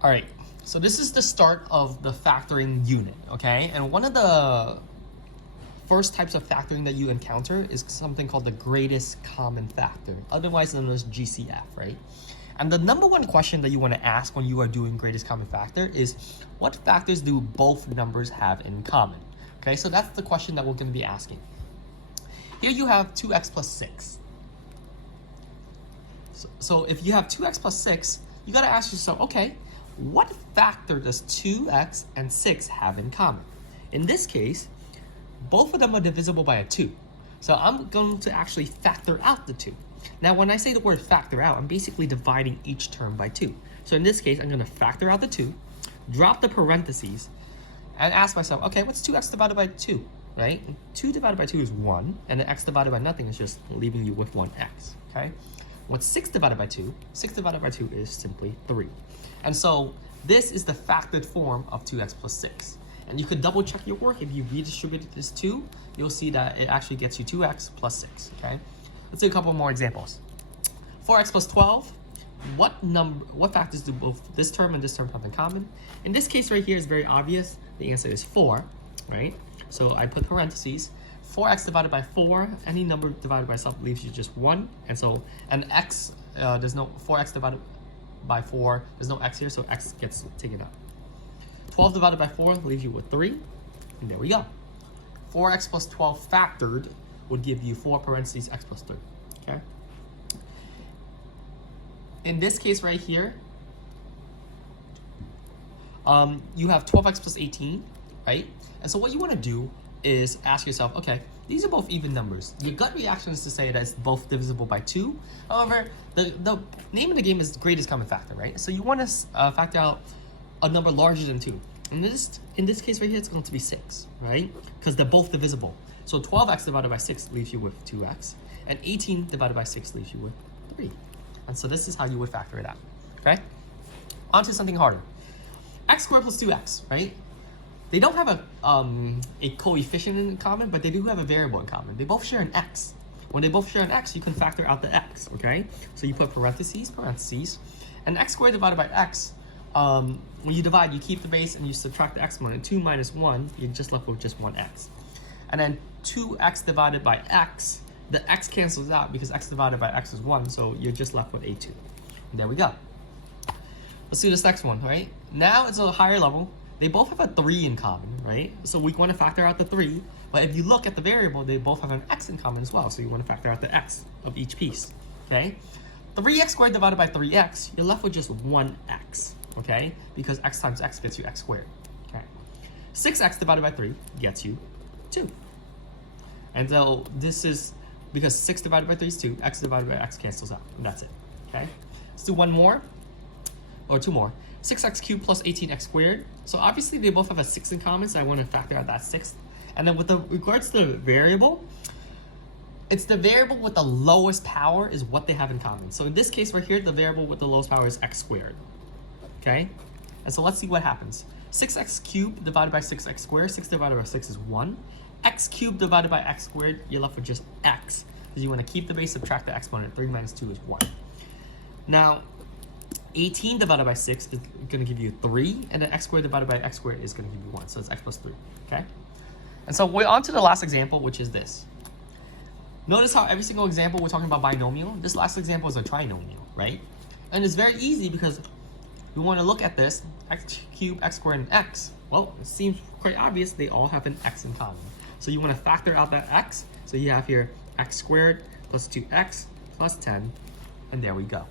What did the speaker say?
All right, so this is the start of the factoring unit, okay? And one of the first types of factoring that you encounter is something called the greatest common factor, otherwise known as GCF, right? And the number one question that you want to ask when you are doing greatest common factor is, what factors do both numbers have in common? Okay, so that's the question that we're going to be asking. Here you have 2x plus 6. So if you have 2x plus 6, you got to ask yourself, okay, what factor does 2x and 6 have in common? In this case, both of them are divisible by a 2. So I'm going to actually factor out the 2. Now, when I say the word factor out, I'm basically dividing each term by 2. So in this case, I'm going to factor out the 2, drop the parentheses, and ask myself, okay, what's 2x divided by 2, right? 2 divided by 2 is 1, and the x divided by nothing is just leaving you with 1x, okay? What's 6 divided by 2? 6 divided by 2 is simply 3. And so this is the factored form of 2x plus 6. And you could double check your work. If you redistributed this 2, you'll see that it actually gets you 2x plus 6, okay? Let's do a couple more examples. 4x plus 12. What factors do both this term and this term have in common? In this case right here is very obvious. The answer is 4, right? So I put parentheses. 4x divided by 4, any number divided by itself leaves you just 1. And so an x, there's no 4x divided by 4, there's no x here, so x gets taken out. 12 divided by 4 leaves you with 3, and there we go. 4x plus 12 factored would give you 4 parentheses x plus 3, okay? In this case right here, you have 12x plus 18, right? And so what you want to do is ask yourself, okay, these are both even numbers. Your gut reaction is to say that it's both divisible by 2. However, the name of the game is greatest common factor, right? So you want to factor out a number larger than 2. In this case right here, it's going to be 6, right? Because they're both divisible. So 12x divided by 6 leaves you with 2x, and 18 divided by 6 leaves you with 3. And so this is how you would factor it out, okay? On to something harder. X squared plus 2x, right? They don't have a coefficient in common, but they do have a variable in common. They both share an x. When they both share an x, you can factor out the x, okay? So you put parentheses, and x squared divided by x, when you divide, you keep the base and you subtract the exponent. 2 minus 1, you're just left with just 1x. And then 2x divided by x, the x cancels out because x divided by x is 1, so you're just left with a 2. And there we go. Let's do this next one, right? Now it's a higher level. They both have a 3 in common, right? So we want to factor out the 3, but if you look at the variable, they both have an x in common as well, so you want to factor out the x of each piece, okay? 3x squared divided by 3x, you're left with just 1x, okay? Because x times x gets you x squared, okay? 6x divided by 3 gets you 2. And so this is, because 6 divided by 3 is 2, x divided by x cancels out, and that's it, okay? Let's do one more, or two more. 6x cubed plus 18x squared. So obviously they both have a 6 in common, so I want to factor out that 6. And then with regards to the variable, it's the variable with the lowest power is what they have in common. So in this case right here, the variable with the lowest power is x squared, okay? And so let's see what happens. 6x cubed divided by 6x squared, 6 divided by 6 is 1. X cubed divided by x squared, you're left with just x, because you want to keep the base, subtract the exponent. 3 minus 2 is 1. Now, 18 divided by 6 is going to give you 3, and then x squared divided by x squared is going to give you 1, so it's x plus 3, okay? And so we're on to the last example, which is this. Notice how every single example we're talking about binomial. This last example is a trinomial, right? And it's very easy because we want to look at this, x cubed, x squared, and x. Well, it seems quite obvious they all have an x in common. So you want to factor out that x, so you have here x squared plus 2x plus 10, and there we go.